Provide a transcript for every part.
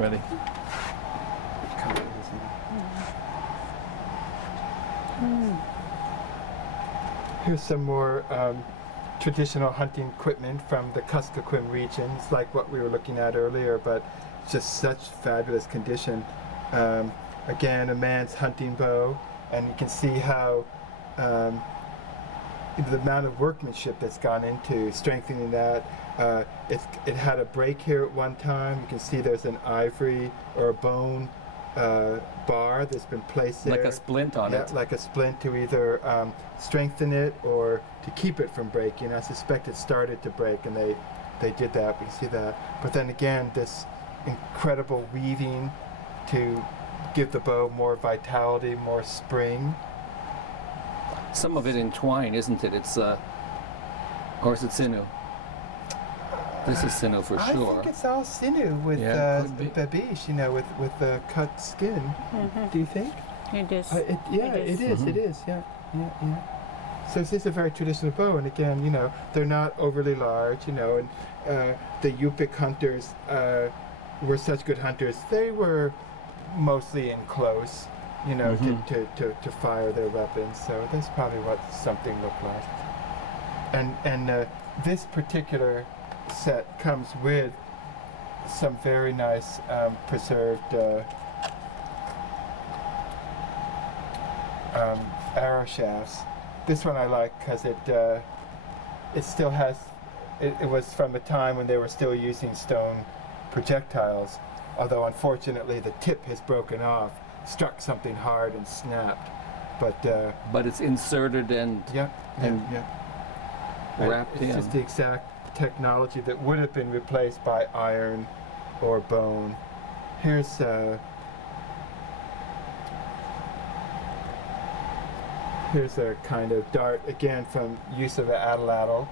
Ready? Here's some more traditional hunting equipment from the Kuskokwim regions, like what we were looking at earlier, but just such fabulous condition. Again, a man's hunting bow, and you can see how the amount of workmanship that's gone into strengthening that. It had a break here at one time. You can see there's an ivory or a bone bar that's been placed there. Like a splint on it. Like a splint to either strengthen it or to keep it from breaking. I suspect it started to break, and they did that. We can see that. But then again, this incredible weaving to give the bow more vitality, more spring. Some of it in twine, isn't it? It's or is it sinew? This is sinew for sure. I think it's all sinew with babiche, with the cut skin. Mm-hmm. Do you think? It is. It is. It is. Yeah. So this is a very traditional bow, and again, they're not overly large, and the Yupik hunters were such good hunters. They were mostly in close, to fire their weapons. So that's probably what something looked like. And this particular set comes with some very nice preserved arrow shafts. This one I like because it still has. It was from a time when they were still using stone projectiles, although unfortunately the tip has broken off, struck something hard and snapped. But it's inserted and wrapped in. It's just the exact technology that would have been replaced by iron or bone. Here's a kind of dart, again from use of an atlatl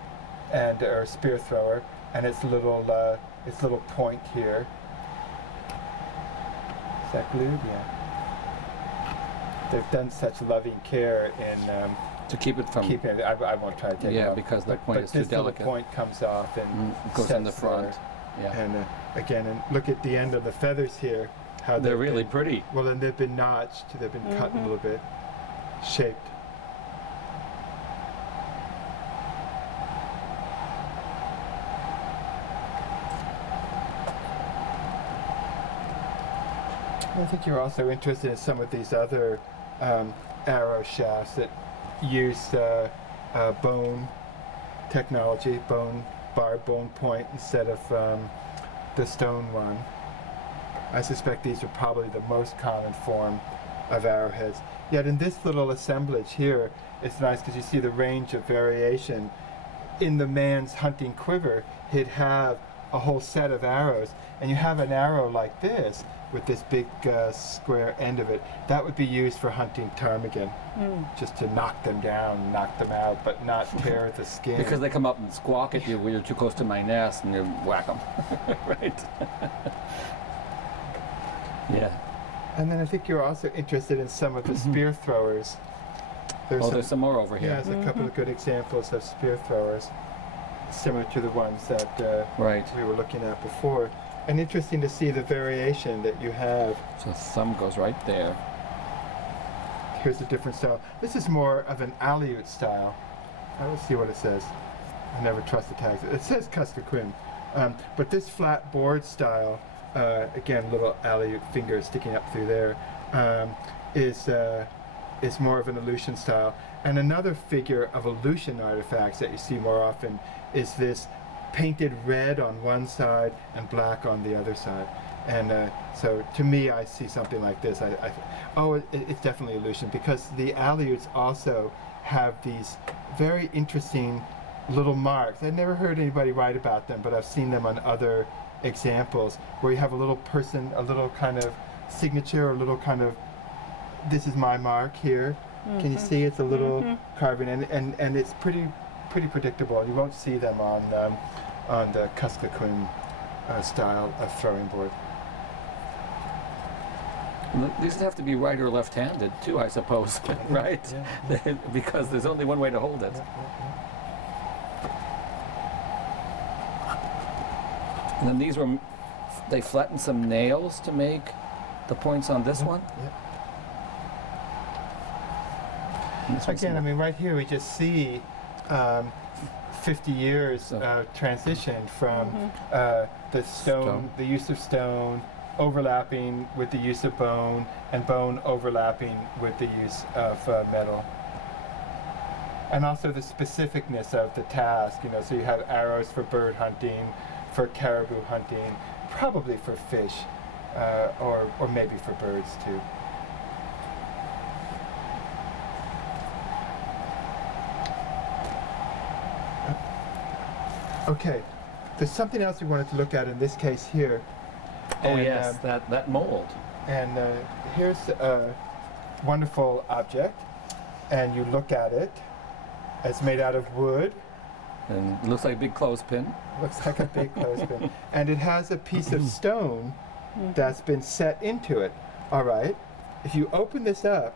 and or spear thrower, and its little point here. Is that glued? Yeah. They've done such loving care in to keep it from keeping it. I won't try to take it off. Because the point is too delicate. This little point comes off and goes in the front. There. Yeah. And again, and look at the end of the feathers here. How they're really pretty. Well, and they've been notched. They've been cut a little bit, shaped. I think you're also interested in some of these other arrow shafts that use bone technology, bone point instead of the stone one. I suspect these are probably the most common form of arrowheads. Yet in this little assemblage here, it's nice because you see the range of variation. In the man's hunting quiver, he'd have a whole set of arrows, and you have an arrow like this with this big square end of it. That would be used for hunting ptarmigan, just to knock them down, knock them out, but not tear the skin. Because they come up and squawk at you when you're too close to my nest, and you whack them. Right? Yeah. And then I think you're also interested in some of the spear throwers. There's some more over here. Yeah, there's a couple of good examples of spear throwers, similar to the ones that we were looking at before. And interesting to see the variation that you have. So the thumb goes right there. Here's a different style. This is more of an Aleut style. Let's see what it says. I never trust the tags. It says Kuskokwim. But this flat board style, again, little Aleut fingers sticking up through there, is more of an Aleutian style. And another figure of Aleutian artifacts that you see more often is this painted red on one side and black on the other side. And so to me, I see something like this. It's definitely Aleutian, because the Aleuts also have these very interesting little marks. I've never heard anybody write about them, but I've seen them on other examples where you have a little person, a little kind of signature, a little kind of, this is my mark here. Can you see it's a little carving, and it's pretty predictable. You won't see them on the Kuskokwim style of throwing board. These have to be right or left-handed too, I suppose, right? Yeah. Because there's only one way to hold it. And then these were they flattened some nails to make the points on this one. Yep. And this one's Again, I more- mean, right here we just see 50 years So- transition from the Stone. the use of stone, overlapping with the use of bone, and bone overlapping with the use of metal. And also the specificness of the task, you know, so you have arrows for bird hunting, for caribou hunting, probably for fish, or maybe for birds too. Okay, there's something else we wanted to look at in this case here. Oh And, yes, that mold. And here's a wonderful object, and you look at it. It's made out of wood. And it looks like a big clothespin. Looks like a big clothespin. And it has a piece of stone that's been set into it. All right. If you open this up,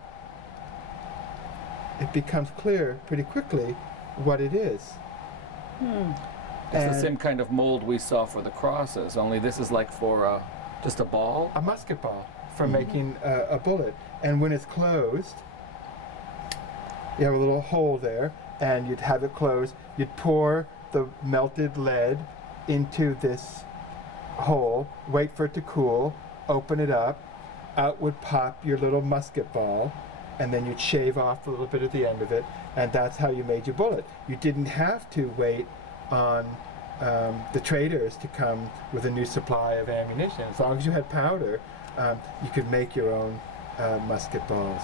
it becomes clear pretty quickly what it is. It's the And same kind of mold we saw for the crosses, only this is like for just a ball. a musket ball for making a bullet. And when it's closed, you have a little hole there, and you'd have it closed. You'd pour the melted lead into this hole, wait for it to cool, open it up, out would pop your little musket ball, and then you'd shave off a little bit at the end of it, and that's how you made your bullet. You didn't have to wait on the traders to come with a new supply of ammunition. As long as you had powder, you could make your own musket balls.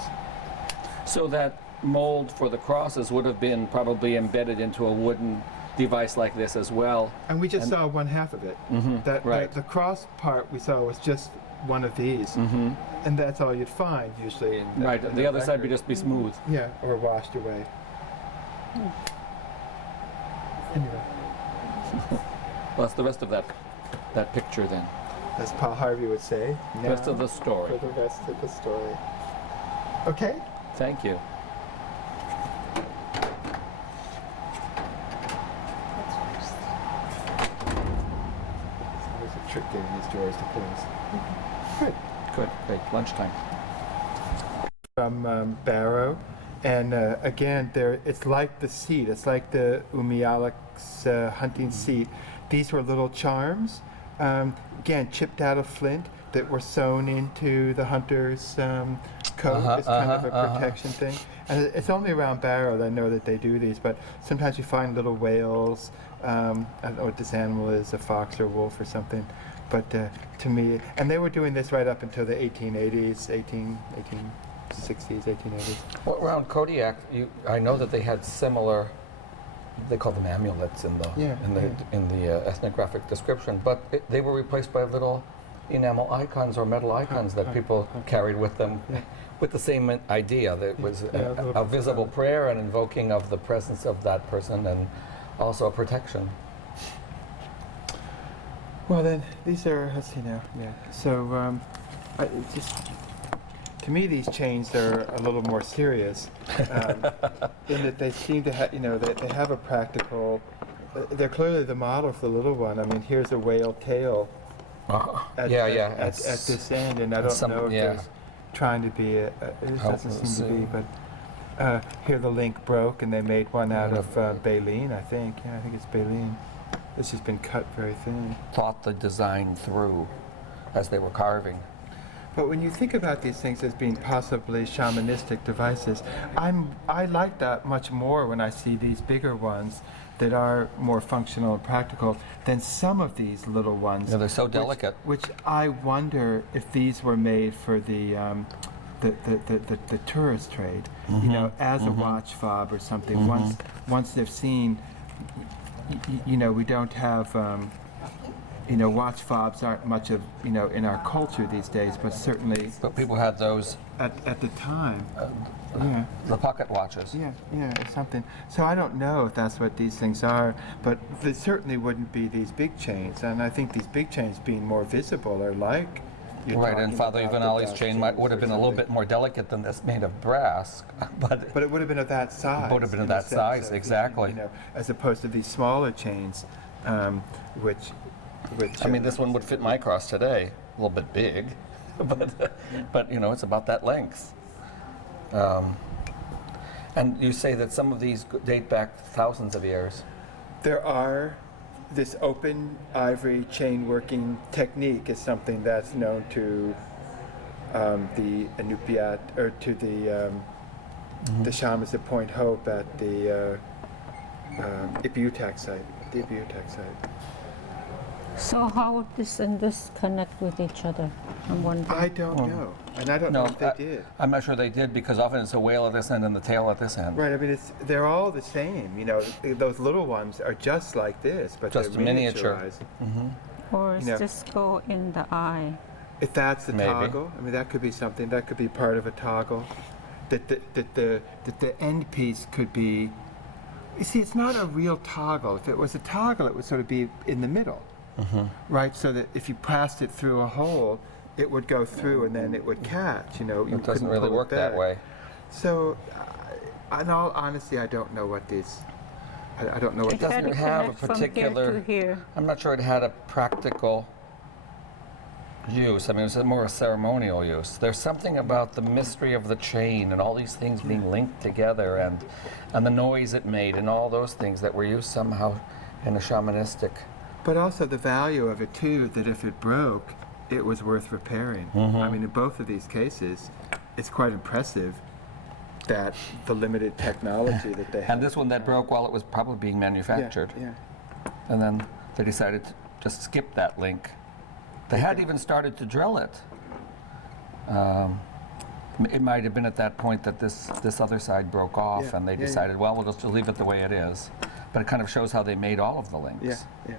So that mold for the crosses would have been probably embedded into a wooden device like this as well. And we just And- saw one half of it. That right. the cross part we saw was just one of these, and that's all you'd find usually. In Right, in the other side would record. just be smooth. Yeah, or washed away. Anyway, Well, that's the rest of that picture then. as Paul Harvey would say, The rest now of the story. for the rest of the story. Okay. Thank you. It's always a trick getting these drawers to close. Good. Good, great, lunchtime. From Barrow, and again, it's like the seat. It's like the Umialek's hunting seat. These were little charms, again chipped out of flint, that were sewn into the hunter's coat. It's kind of a protection thing. And it's only around Barrow that I know that they do these, but sometimes you find little whales. I don't know what this animal is, a fox or a wolf or something. But to me, and they were doing this right up until the 1880s, 1860s, 1880s. Well, around Kodiak, I know that they had similar, they call them amulets in the Yeah, in the ethnographic description, but they were replaced by little enamel icons or metal icons that people carried with them, with the same idea. That it was Yeah, a little a bit visible prayer and invoking of the presence of that person, and also a protection. Well then, these are, let's see now, yeah. So, to me these chains are a little more serious, in that they seem to have, they have a practical, they're clearly the model for the little one. I mean, here's a whale tail at this end, and I don't know if there's trying to be, it doesn't seem to be, but here the link broke and they made one out of baleen, I think. Yeah, I think it's baleen. It's just been cut very thin. Thought the design through as they were carving. But when you think about these things as being possibly shamanistic devices, I like that much more when I see these bigger ones that are more functional and practical than some of these little ones. Yeah, they're so delicate. Which I wonder if these were made for the tourist trade, as a watch fob or something. Once they've seen, we don't have. Watch fobs aren't much of, in our culture these days, but certainly But people had those, at the time. the pocket watches. It's something. So I don't know if that's what these things are, but they certainly wouldn't be these big chains. And I think these big chains being more visible are like. Right, and Father Ivanali's chain would have been a little bit more delicate than this, made of brass, but But it would have been of that size. Would have been of in the that sense size, of, exactly. As opposed to these smaller chains, which with I mean, this one would fit my cross today. A little bit big, but you know, it's about that length. And you say that some of these date back thousands of years. There are this open ivory chain working technique is something that's known to the Inupiat or to the shamans at Point Hope at the Ipiutak site. The Ipiutak site. So how would this and this connect with each other? I'm wondering. I don't know, and I don't know if they did. I'm not sure they did because often it's a whale at this end and the tail at this end. Right. I mean, they're all the same. You know, those little ones are just like this, but Just they're miniature. miniaturized. Or is You know. this go in the eye? If that's the Maybe. toggle, I mean, that could be something. That could be part of a toggle. That the end piece could be. You see, it's not a real toggle. If it was a toggle, it would sort of be in the middle, right? So that if you passed it through a hole, it would go through and then it would catch. You know, you It doesn't couldn't really pull it work that back. way. So, in all honesty, I don't know what these. I don't know what. It doesn't Had to have a connect from particular. here to here. I'm not sure it had a practical use. I mean, it was more a ceremonial use. There's something about the mystery of the chain and all these things being linked together and the noise it made and all those things that were used somehow in a shamanistic. But also the value of it too, that if it broke, it was worth repairing. I mean, in both of these cases, it's quite impressive that the limited technology that they had. And this one that broke while it was probably being manufactured. Yeah. And then they decided to just skip that link. They had even started to drill it. It might have been at that point that this other side broke off, Yeah, and they yeah, yeah. decided, well, we'll just leave it the way it is. But it kind of shows how they made all of the links. Yeah. Yeah.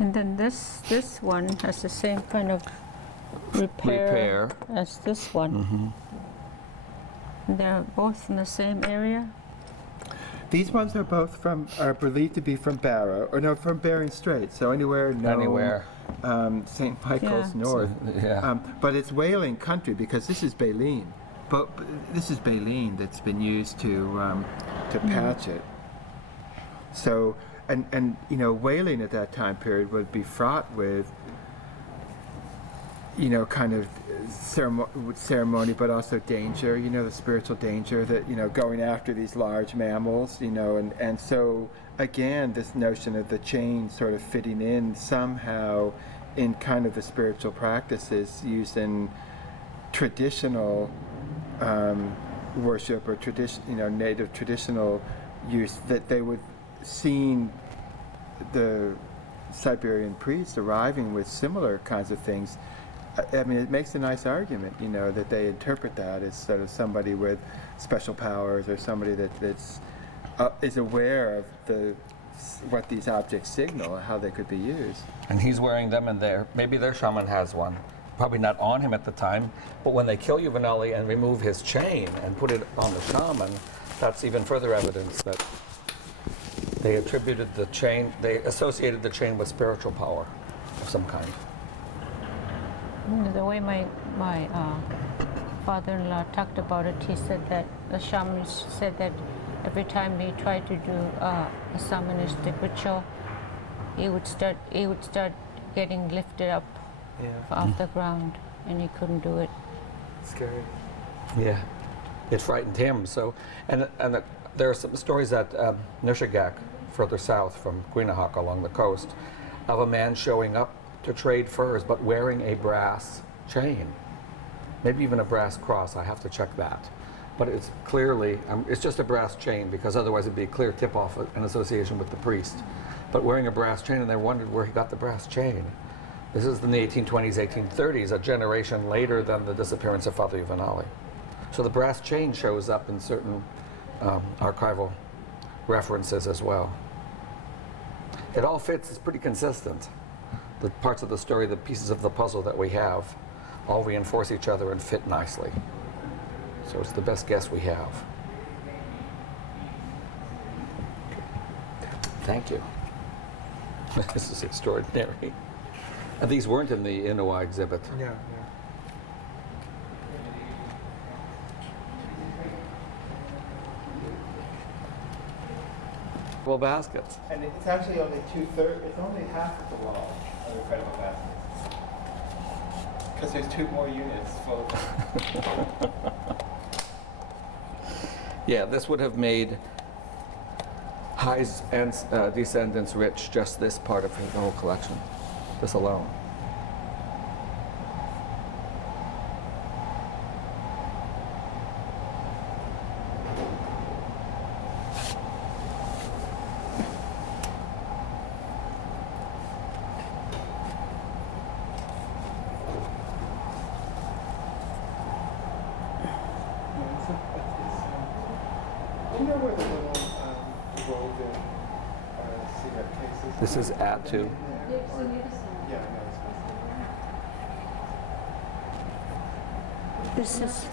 And then this one has the same kind of repair, as this one. They're both in the same area. These ones are both are believed to be from Barrow, or no, from Bering Strait. So anywhere, St. Michael's Yeah. north. Yeah. But it's whaling country because this is baleen. But this is baleen that's been used to patch it. So and you know, whaling at that time period would be fraught with, you know, kind of ceremony, but also danger, you know, the spiritual danger that, you know, going after these large mammals, you know, and so again, this notion of the chain sort of fitting in somehow in kind of the spiritual practices used in traditional worship or native traditional use, that they would seen the Siberian priests arriving with similar kinds of things. I mean, it makes a nice argument, you know, that they interpret that as sort of somebody with special powers or somebody that's is aware of what these objects signal, how they could be used. And he's wearing them, and maybe their shaman has one. Probably not on him at the time, but when they kill Juvenali and remove his chain and put it on the shaman, that's even further evidence that they attributed the chain, they associated the chain with spiritual power of some kind. The way my father-in-law talked about it, he said that the shaman said that every time he tried to do a shamanistic ritual, he would start getting lifted up off the ground, and he couldn't do it. Scary. Yeah, it frightened him. So, and there are some stories at Nishigak, further south from Quinahak along the coast, of a man showing up to trade furs, but wearing a brass chain, maybe even a brass cross. I have to check that, but it's clearly it's just a brass chain, because otherwise it'd be a clear tip-off an association with the priest. But wearing a brass chain, and they wondered where he got the brass chain. This is in the 1820s, 1830s, a generation later than the disappearance of Father Juvenali. So the brass chain shows up in certain archival references as well. It all fits, it's pretty consistent. The parts of the story, the pieces of the puzzle that we have, all reinforce each other and fit nicely. So it's the best guess we have. Thank you. This is extraordinary. And these weren't in the Inuwa exhibit. Yeah. recyclable baskets. And it's actually only two-thirds, it's only half of the wall of incredible baskets. Because there's 2 more units full of Yeah, this would have made High's and descendants rich, just this part of the whole collection, this alone. Do you know where the little woven cigarette cases? This is A2. Yeah, I know. This is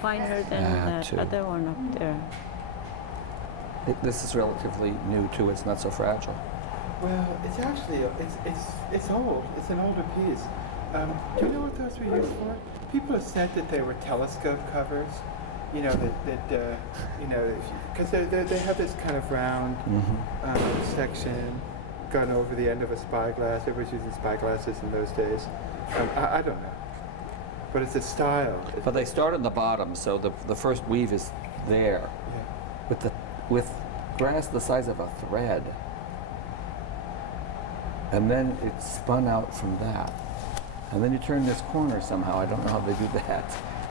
finer than that too. other one up there. This is relatively new too. It's not so fragile. Well, it's actually it's old. It's an older piece. Do you know what those were used for? People have said that they were telescope covers. You know that you know, because they have this kind of round section going over the end of a spyglass. Everybody's using spyglasses in those days. I don't know, but it's a style. But they start on the bottom, so the first weave is there, Yeah. with grass the size of a thread, and then it's spun out from that, and then you turn this corner somehow. I don't know how they do that,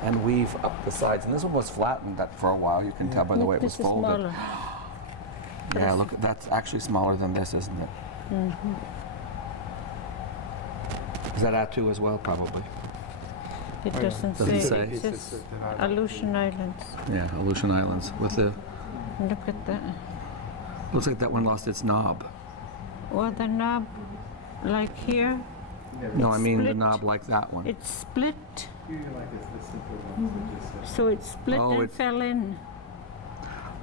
and weave up the sides. And this one was flattened for a while. You can tell by the way it was This is folded. smaller. Yeah, look, that's actually smaller than this, isn't it? Mm-hmm. Is that A2 as well, probably? It Oh, yeah. doesn't Doesn't say. say. It It's says just that Aleutian Islands. Yeah, Aleutian Islands. With the Look at that. looks like that one lost its knob. Well, the knob, like here, No, I mean the split. knob like that one. it's split. Usually like the simpler ones that just So it split Oh, and it- fell in.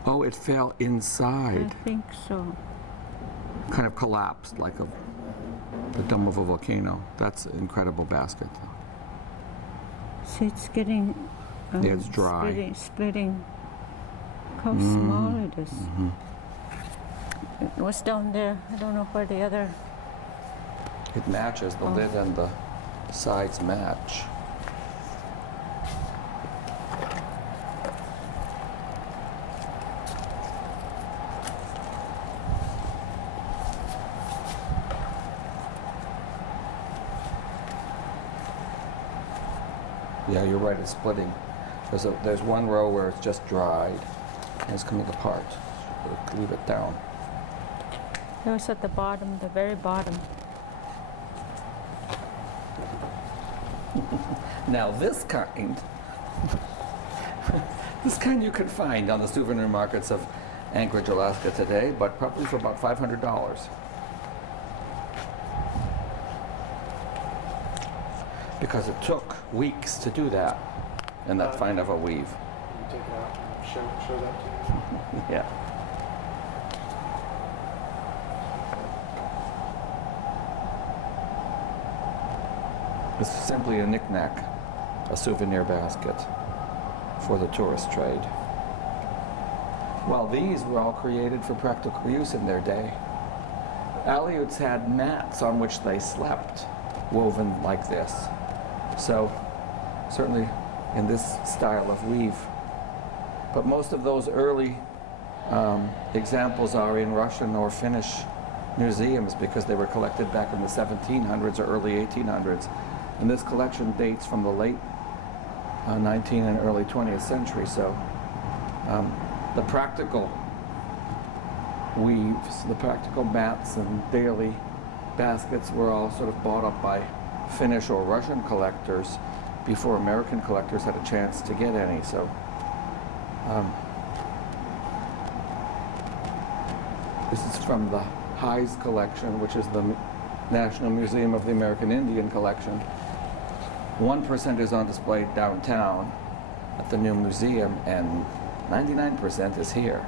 Oh, it fell I inside. think so. Kind of collapsed like the dome of a volcano. That's an incredible basket. See, it's getting. Yeah, it's dry. Splitting. How small it is. Mm-hmm. It was down there. I don't know where the other. It matches, the lid and the sides match. Yeah, you're right, it's splitting. There's one row where it's just dried and it's coming apart. So leave it down. It was at the bottom, the very bottom. Now this kind, this kind you can find on the souvenir markets of Anchorage, Alaska today, but probably for about $500. Because it took weeks to do that in that fine of a weave. you take it out and show that to you. Yeah. It's simply a knick-knack, a souvenir basket for the tourist trade. Well, these were all created for practical use in their day. Aleuts had mats on which they slept, woven like this. So, certainly in this style of weave. But most of those early examples are in Russian or Finnish museums because they were collected back in the 1700s or early 1800s. And this collection dates from the late 19th and early 20th century. So the practical weaves, the practical mats and daily baskets were all sort of bought up by Finnish or Russian collectors before American collectors had a chance to get any. So this is from the High's collection, which is the National Museum of the American Indian collection. 1% is on display downtown at the new museum, and 99% is here.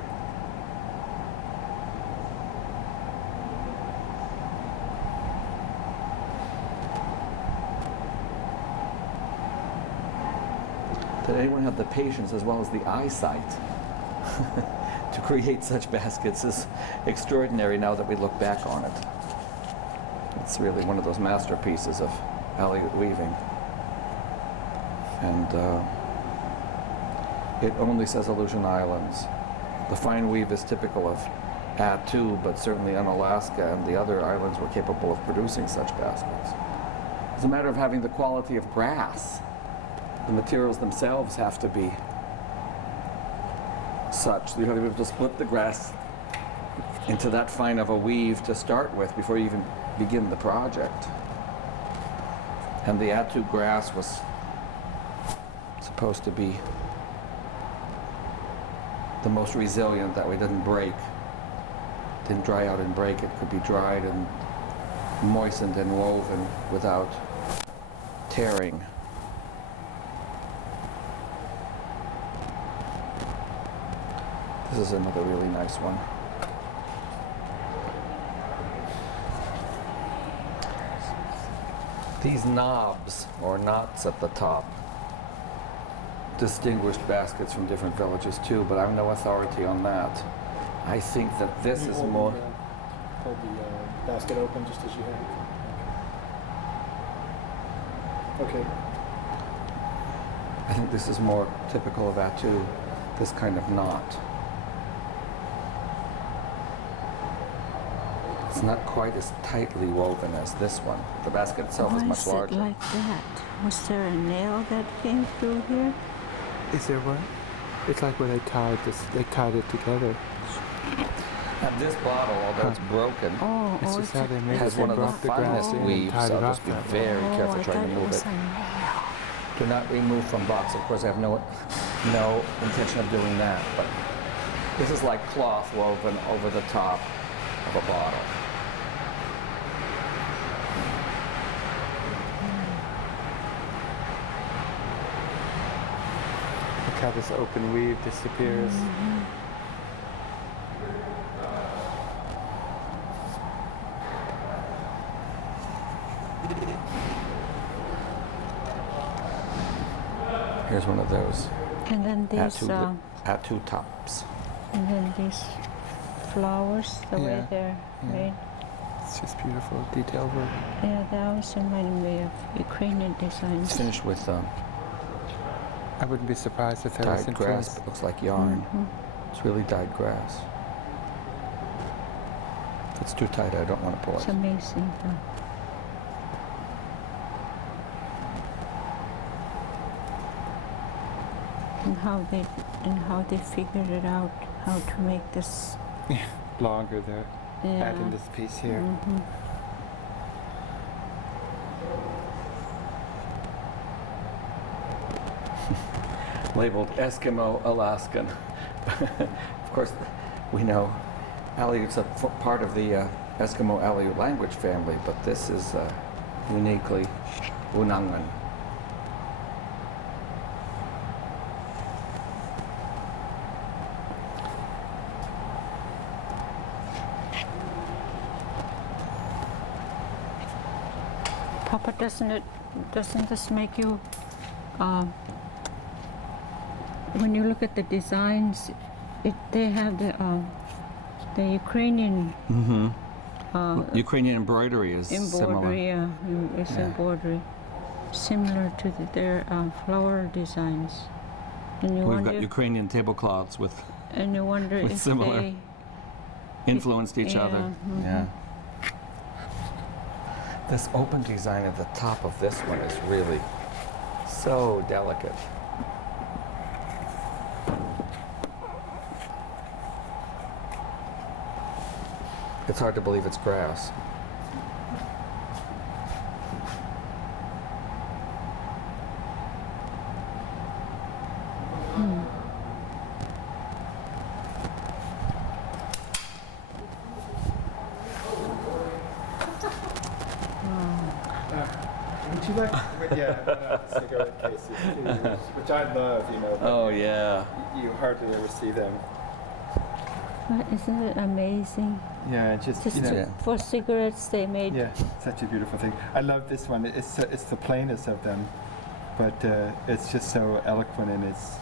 Did anyone have the patience as well as the eyesight to create such baskets is extraordinary now that we look back on it. It's really one of those masterpieces of Aleut weaving. And it only says Aleutian Islands. The fine weave is typical of Attu, but certainly on Alaska and the other islands were capable of producing such baskets. It's a matter of having the quality of grass. The materials themselves have to be such. You have to be able to split the grass into that fine of a weave to start with before you even begin the project. And the Attu grass was supposed to be the most resilient, that we didn't break. Didn't dry out and break. It could be dried and moistened and woven without tearing. This is another really nice one. These knobs or knots at the top distinguished baskets from different villages too, but I'm no authority on that. I think that this is more... Hold the basket open just as you have. Okay. I think this is more typical of Attu, this kind of knot. It's not quite as tightly woven as this one. The basket itself is much larger. Why is it like that? Was there a nail that came through here? Is there one? It's like where they tied it together. And this bottle, although it's broken, It's just how they made has it. one of the Brought the grass finest in and weaves, tied so it I'll off just be that way. very careful I trying to thought it move was it. a nail. Do not remove from box. Of course, I have no intention of doing that, but this is like cloth woven over the top of a bottle. Look how this open weave disappears. Here's one of those And then these, Attu tops. and then these flowers, the way Yeah, they're yeah. made. It's just beautiful detail work. Yeah, they always remind me of Ukrainian It's designs. finished with I wouldn't be surprised if there dyed wasn't grass. It looks like yarn. It's really dyed grass. If it's too tight, I don't want to pull It's it. amazing. And how they figured it out, how to make this. longer there. Yeah. Adding this piece here. Labeled Eskimo Alaskan. Of course, we know Aleut's a part of the Eskimo Aleut language family, but this is uniquely Unangan. Papa, doesn't this make you, when you look at the designs, they have the Ukrainian Ukrainian embroidery is similar. embroidery, it's Yeah. embroidery, similar to their flower designs. And you We've wonder, got Ukrainian tablecloths with and you wonder with if similar they, influenced each yeah, other. Yeah. This open design at the top of this one is really so delicate. It's hard to believe it's grass. Would you like? Yeah, the cigarette cases too, which I love. But Oh yeah. you hardly ever see them. But isn't it amazing? Yeah, just Just Yeah. for cigarettes, they made. Yeah, such a beautiful thing. I love this one. It's the plainest of them, but it's just so eloquent in its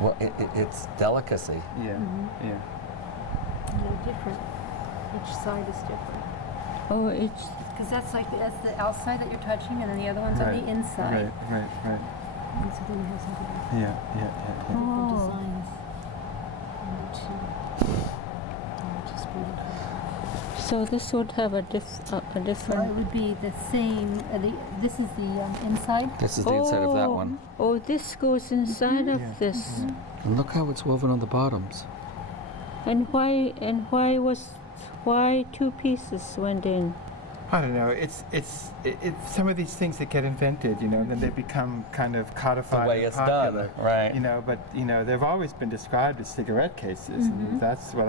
Well, it's delicacy. Yeah, yeah. They're different. Each side is different. Oh, it's Because that's the outside that you're touching, and then the other one's on the inside. Right. And so then it has different Yeah. Oh. designs. on it too. Which is beautiful. so this would have a Well, it different. would be the same. This is the inside. This is the inside of that one. Oh, this goes inside of Yeah. this. And look how it's woven on the bottoms. And why two pieces went in? I don't know. It's some of these things that get invented, you know, and then they become kind of codified. The way and it's popular, done, right. You know, but you know, they've always been described as cigarette cases, and that's what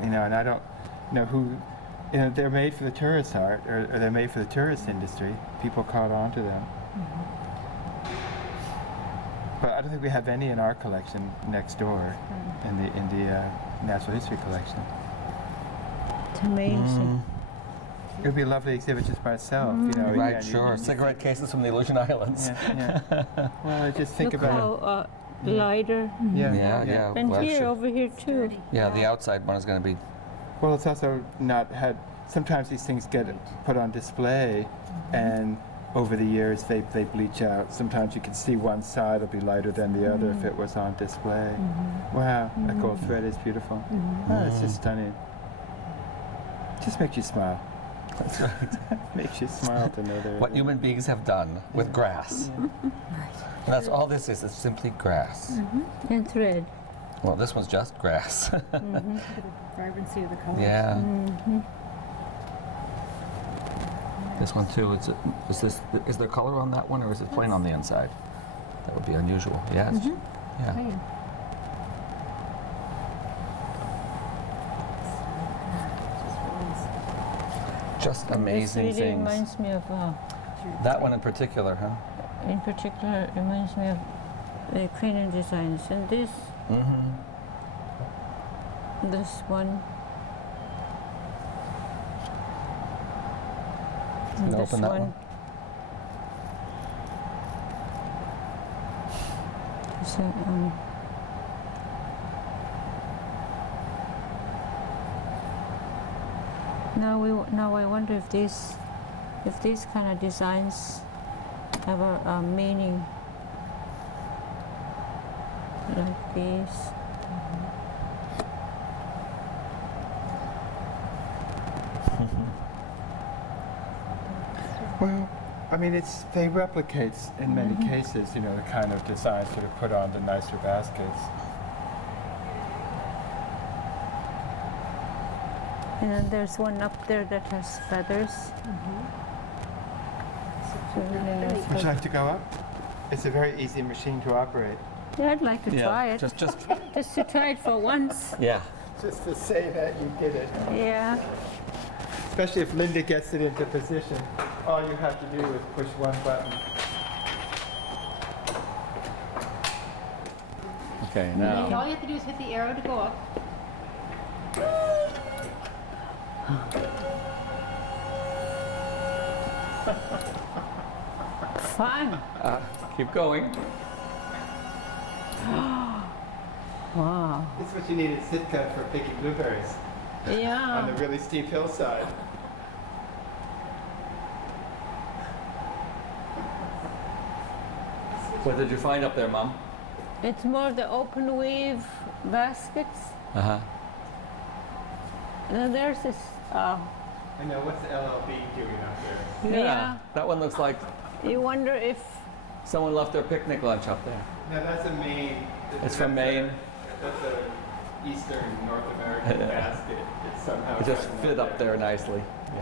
and I don't know who, you know, they're made for the tourist art, or they're made for the tourist industry. People caught on to them. But I don't think we have any in our collection next door, in the Natural History collection. It's amazing. It would be a lovely exhibit just by itself, you know. Right, again, sure. Cigarette cases from the Aleutian Islands. Yeah. Well, I just think Look about how lighter. Yeah. And Well, here, sure. over here too. Yeah, the outside one is going to be. Well, it's also not had. Sometimes these things get put on display, and over the years they bleach out. Sometimes you can see one side will be lighter than the other if it was on display. Wow, that gold thread is beautiful. Oh, it's just stunning. Just makes you smile. That's right. Makes you smile to know they're What human beings have done with grass. And that's all this is simply grass. And thread. Well, this one's just grass. Vibrancy of the colors. Yeah. This one too. Is there color on that one, or is it plain on the inside? That would be unusual. Yes. Yeah. Plain. Just amazing This really things. reminds me of, That one in particular, huh? in particular, reminds me of the Ukrainian designs. And this Mm-hmm. one. Can you This open that one? So, now I wonder if these kind of designs have a meaning like these. Well, I mean, they replicate in many cases, you know, the kind of designs that are put on the nicer baskets. And then there's one up there that has feathers. It's a really nice Would you look. like to go up? It's a very easy machine to operate. Yeah, I'd like to try it. Just Just to try it for once. yeah. Just to say that you did it. Yeah. Especially if Linda gets it into position, all you have to do is push one button. Okay, And now. all you have to do is hit the arrow to go up. Fun. Keep going. Wow. This is what you need at Sitka for picking blueberries on the Yeah. really steep hillside. What did you find up there, Mom? It's more the open weave baskets. Uh-huh. And then there's this. I know, what's the LLB doing up there? Yeah. That one looks like You wonder if. someone left their picnic lunch up there. No, that's a Maine. It's from Maine. That's a Eastern North American basket. It's somehow It just gotten fit up there nicely. Yeah.